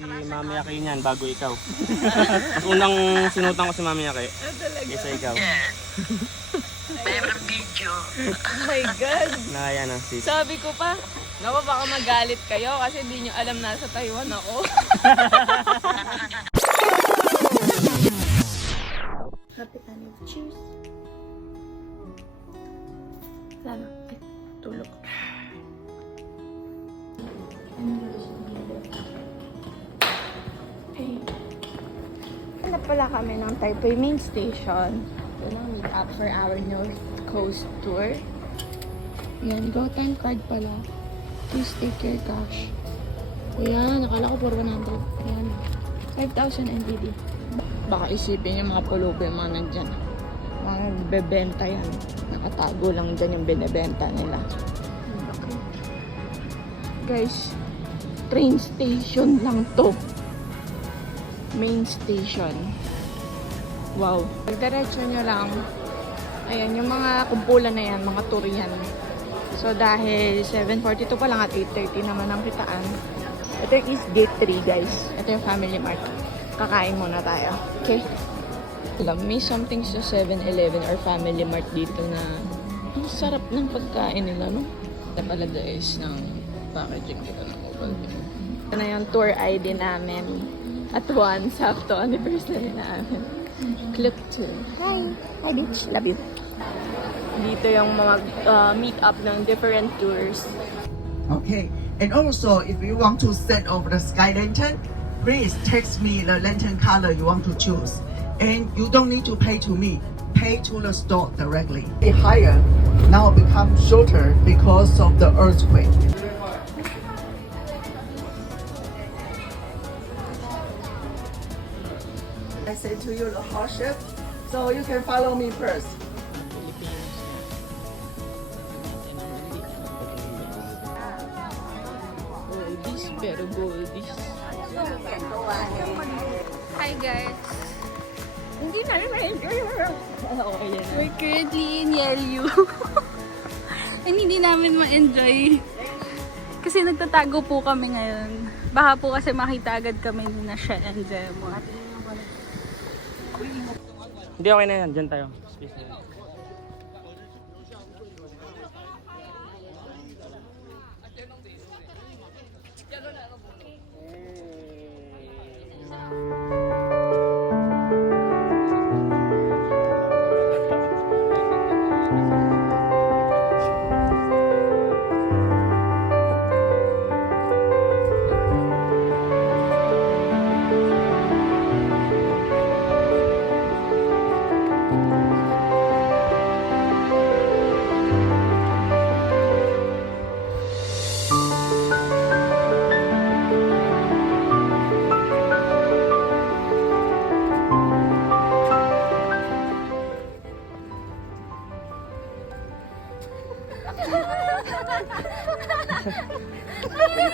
Si Mami Yaki yan, bago ikaw. Mas unang sinutan ko si Mami Yaki. Kaysa ikaw. Meron video. Oh my God! Na yan ang sis. Sabi ko pa, naku baka magalit kayo kasi di nyo alam nasa Taiwan ako. Happy anniversary. Cheers! Sana. Ay, tulog. Hey. Hanap pala kami ng Taipei Main Station. Ito lang meet up for our North Coast tour. Yan, go time card pala. Please take your cash. Ayan, nakala ko for 100. Ayan. 5,000 NTD. Baka isipin yung mga pulubi yung mga nandyan. Mga bebenta yan. Nakatago lang dyan yung binibenta nila. Guys, train station lang to. Main station. Wow. Pagdiretso nyo lang, ayan, yung mga kumpulan na yan, mga tour yan. So, dahil 7:42 pa lang at 8:30 naman ang kitaan. Ito is gate 3, guys. Ito yung Family Mart. Kakain muna tayo. Okay? May something sa 7-Eleven or Family Mart dito na ang sarap ng pagkain nila, no? Ito pala is ng packaging dito ng mobile. Ito na yung tour ID namin. At once, sakto anniversary namin. Click to. Hi! Hi, bitch. Love you. Dito yung mga meet up ng different tours. Okay, and also if you want to set off the sky lantern, please text me the lantern color you want to choose. And you don't need to pay to me, pay to the store directly. The higher now become shorter because of the earthquake. I say to you the hot ship, so you can follow me first. Oldies, pero goldies. Hi guys! Hindi na rin. Okay, yan. We're currently in Yelyu. And hindi namin ma-enjoy. Kasi nagtatago po kami ngayon. Baka po kasi makita agad kami na siya and Jemo. Hindi, okay na yan. Diyan tayo. Space na yan.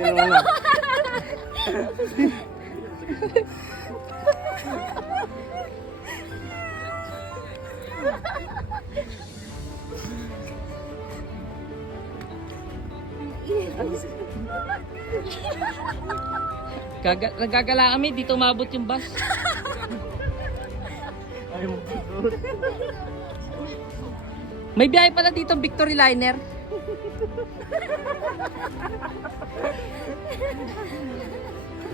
Ano na? Nagagala kami, dito umabot yung bus. Ay mo. May biyahe pala dito Victory Liner.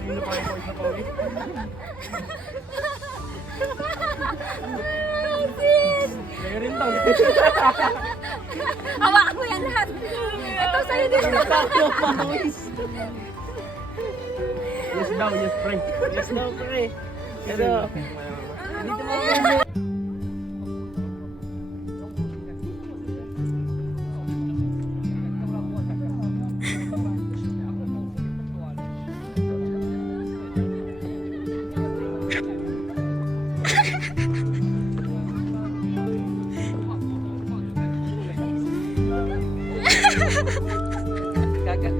Hindi pa kayo sa pawis. Kayo rin daw. Hawak mo yan lahat! Ito sa'yo din! Yes daw, yes pre. Yes daw pre. Pero,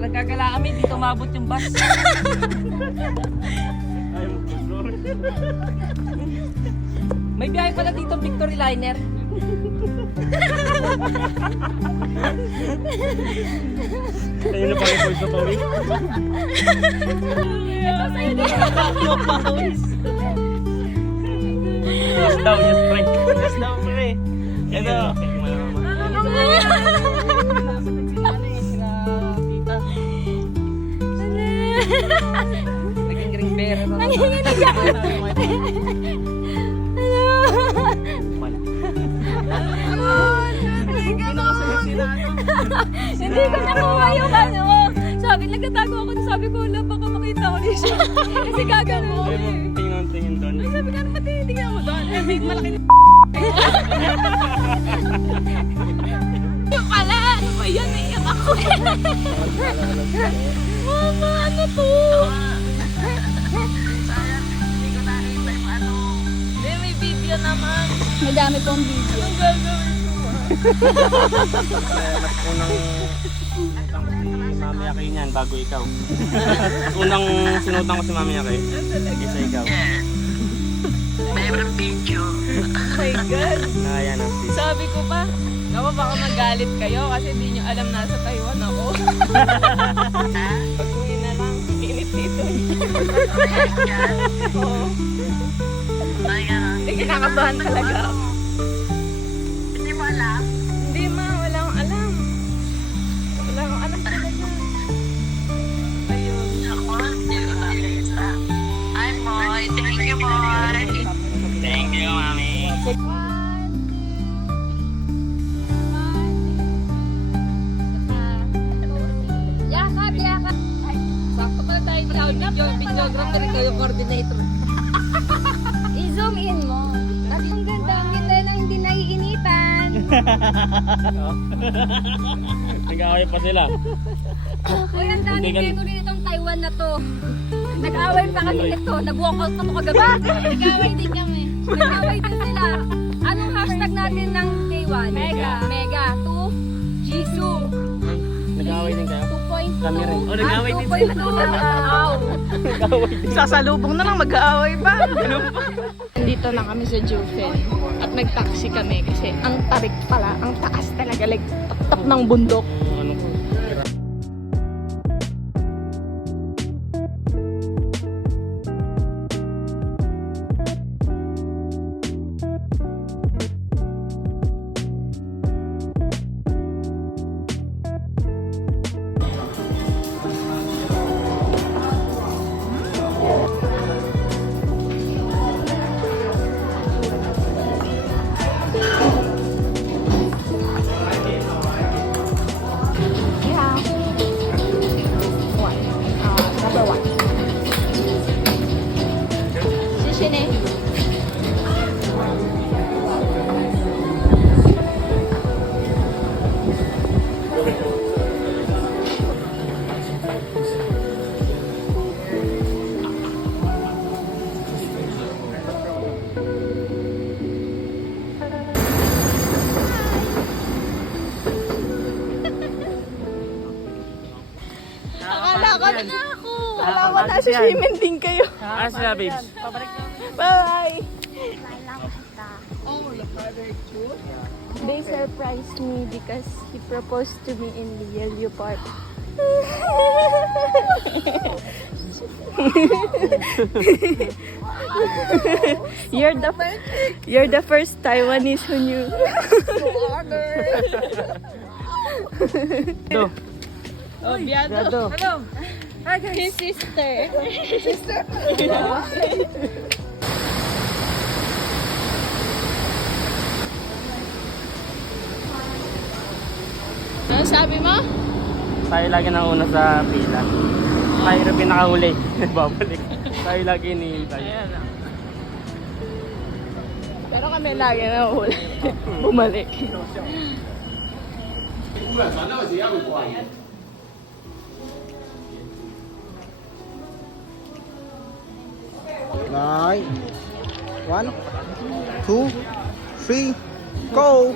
Nagagala kami, dito umabot yung bus. ay mo. May biyahe pala dito Victory Liner. Ayun na pa yung voice na Tori. Yes daw, yes pre. Yes daw pre. Yan daw. Naging green bear. Nanginginig ako. Hindi ko nakuha yung ano. Sabi, nagtatago ako. Sabi ko, wala, baka makita ko din siya. Kasi gagano. Tingin doon. Sabi ko, pati tingnan mo doon. Big malaki na yung pala. Ano ba yan? Naiyak ako. Mama, ano to? Hindi, may video naman. Madami pong video. Anong gagawin ko? Mas unang si Mami Aki niyan bago ikaw. Unang sinutan ko si Mami Aki. Isa ikaw. Meron video. Oh my God. Ayan ang sis. Sabi ko pa, naku baka magalit kayo kasi hindi nyo alam nasa Taiwan ako. Pag-uwi na lang, init dito. Oo. Hindi, kinakabahan talaga ako. Hindi mo alam? Hindi ma, wala akong alam. Wala akong alam talaga. Ayun. Ako, hindi ko nakita. Hi, Moy. Thank you, Moy. Thank you, Mami. Yakap, yakap. Sakto pala tayo cloud videographer ikaw yung coordinator. I-zoom in mo. Kasi ang ganda na hindi naiinitan. Nag-aaway pa sila. Uy, ang daming memory nitong Taiwan na to. Nag-away pa kami nito. Nag-walkout kami kagabi. Nag-away din kami. Nag-away din sila. Anong hashtag natin ng day 1? Mega. Mega. 2. Jisoo. Nag-aaway din kayo? 2.2. Kami rin. Oh, nag-away din 2.2. Sasalubong na lang, mag-aaway pa. Nandito na kami sa Jufen at nag-taxi kami kasi ang tarik pala, ang taas talaga, like tap ng bundok. Ano po? Yeah. One. Number 1. Sishine. Akala ko nasa swimming din kayo. Ah, sila babes. Bye-bye. They surprised me because he proposed to me in the Yellow Park. You're the first Taiwanese who knew. Do. Oh, Biado. Hello. Hi, his sister. Sister. Ano sabi mo? Tayo lagi na una sa pila. Tayo rin pinakahuli. Babalik. Tayo lagi hinihintay. Pero kami lagi na huli. Bumalik. Right. 1, 2, 3, go!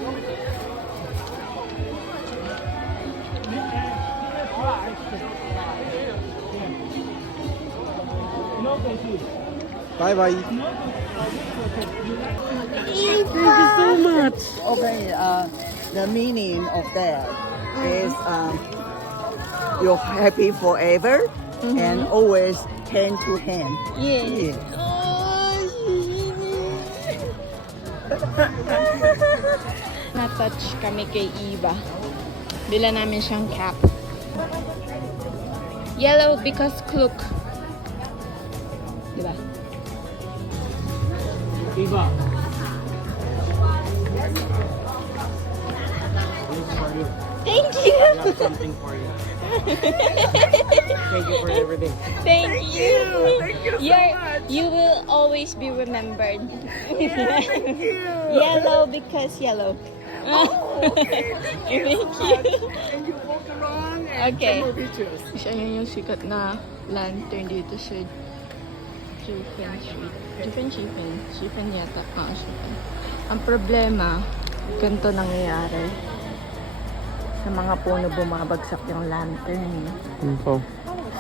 Bye bye. Okay, the meaning of that is you're happy forever and always hand to hand. Yeah. Na-touch kami kay Eva. Bila namin siyang cap. Yellow because cloak. Diba? Iba. Thank you! I have something for you. Thank you for everything. Thank you! Thank you so much. You will always be remembered. Thank you. Yellow because yellow. Thank you. And you walk around and Okay. take more pictures. Siya yun yung sikat na lantern dito sa Jufen Street. Jufen yata. Jufen. Ang problema, ganito nangyayari. Sa mga puno bumabagsak yung lantern. Info.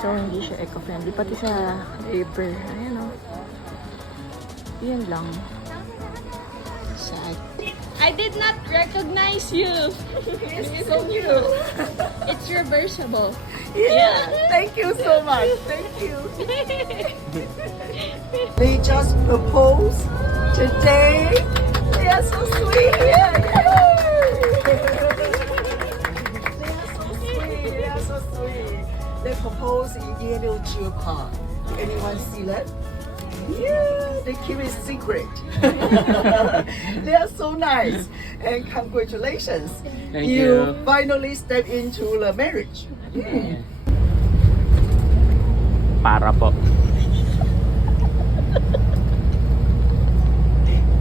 So, hindi siya eco-friendly. Pati sa river. Ayan o. Yan lang. Sad. I did not recognize you. It's so new. It's reversible. Yeah, thank you so much. Thank you. They just proposed today. They are so sweet. Yeah, They are so sweet. They are so sweet. They proposed in Yellow Chill Park. Anyone see that? Yeah, they keep it secret. They are so nice. And congratulations. Thank you. Finally step into the marriage. Para po.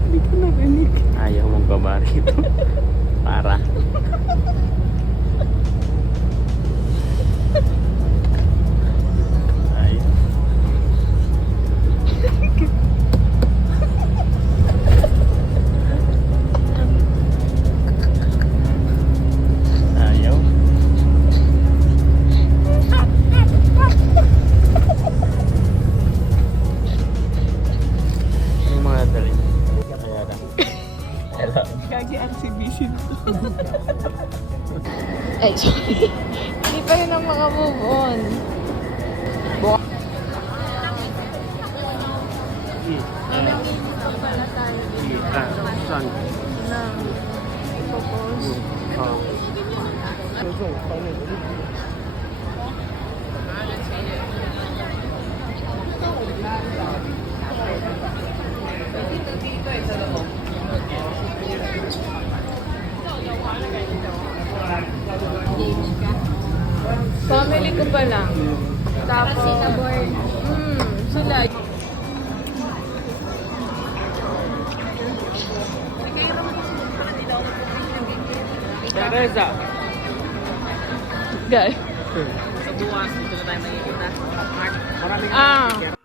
Hindi ko narinig. Ayaw magbaba rito. Para. Ay. Ayaw. Yung mga dali. Kaya na. Hello. Ay, sorry. Hindi pa rin ang mga move on. Saan? Propose. Family ko pa lang. Tapos, sila. Teresa. Guys. Sa buwas, dito na tayo makikita. Maraming Ah.